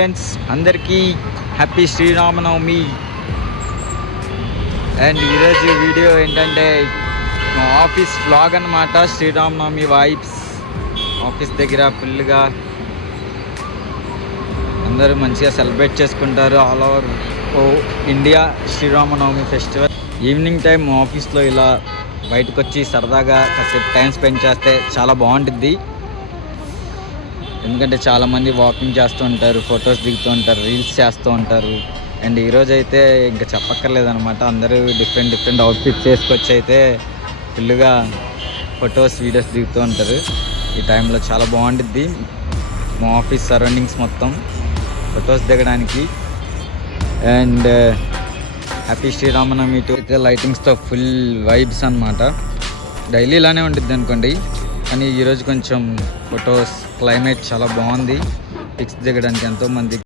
Friends అందరికీ happy Sri Rama Navami. And ఈరోజు video ఏంటంటే మా ఆఫీస్ వ్లాగ్ అన్నమాట. శ్రీరామనవమి వైబ్స్ ఆఫీస్ దగ్గర ఫుల్గా అందరూ మంచిగా సెలబ్రేట్ చేసుకుంటారు. All over India Sriramanavami festival. Evening time ఆఫీస్లో ఇలా బయటకు వచ్చి సరదాగా కాసేపు టైం స్పెండ్ చేస్తే చాలా బాగుంటుంది. ఎందుకంటే చాలామంది వాకింగ్ చేస్తూ ఉంటారు, ఫొటోస్ దిగుతూ ఉంటారు, రీల్స్ చేస్తూ ఉంటారు. అండ్ ఈరోజు అయితే ఇంకా చెప్పక్కర్లేదనమాట. అందరూ డిఫరెంట్ అవుట్ఫిట్స్ వేసుకొచ్చి అయితే ఫుల్గా ఫొటోస్ వీడియోస్ దిగుతూ ఉంటారు. ఈ టైంలో చాలా బాగుంటుంది మా ఆఫీస్ సరౌండింగ్స్ మొత్తం ఫొటోస్ దిగడానికి. అండ్ హ్యాపీ శ్రీరామనవమి అయితే లైటింగ్స్తో ఫుల్ వైబ్స్ అనమాట. డైలీ ఇలానే ఉంటుంది అనుకోండి, కానీ ఈరోజు కొంచెం ఫొటోస్ క్లైమేట్ చాలా బాగుంది. పిక్స్ దిగడానికి ఎంతోమంది